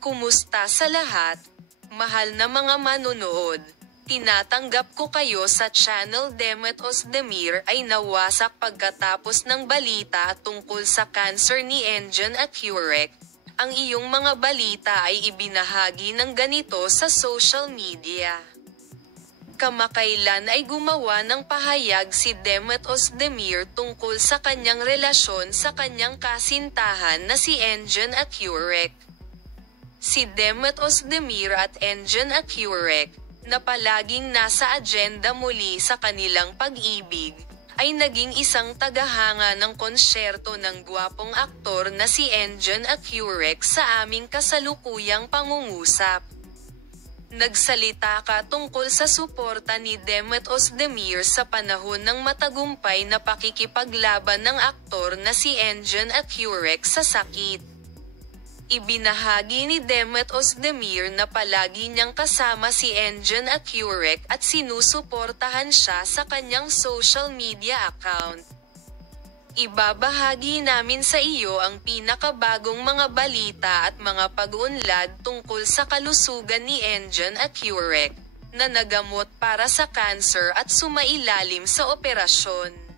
Kumusta sa lahat? Mahal na mga manonood. Tinatanggap ko kayo sa channel Demet Ozdemir ay nawasak pagkatapos ng balita tungkol sa cancer ni Enjan Accurec. Ang iyong mga balita ay ibinahagi ng ganito sa social media. Kamakailan ay gumawa ng pahayag si Demet Ozdemir tungkol sa kanyang relasyon sa kanyang kasintahan na si Enjan Accurec. Si Demet Ozdemir at Enjan Accurec, na palaging nasa agenda muli sa kanilang pag-ibig, ay naging isang tagahanga ng konsyerto ng gwapong aktor na si Enjan Accurec sa aming kasalukuyang pangungusap. Nagsalita ka tungkol sa suporta ni Demet Ozdemir sa panahon ng matagumpay na pakikipaglaban ng aktor na si Enjan Accurec sa sakit. Ibinahagi ni Demet Ozdemir na palagi niyang kasama si Enjan Accurec at sinusuportahan siya sa kanyang social media account. Ibabahagi namin sa iyo ang pinakabagong mga balita at mga pag-uunlad tungkol sa kalusugan ni Enjan Accurec, na nagamot para sa cancer at sumailalim sa operasyon.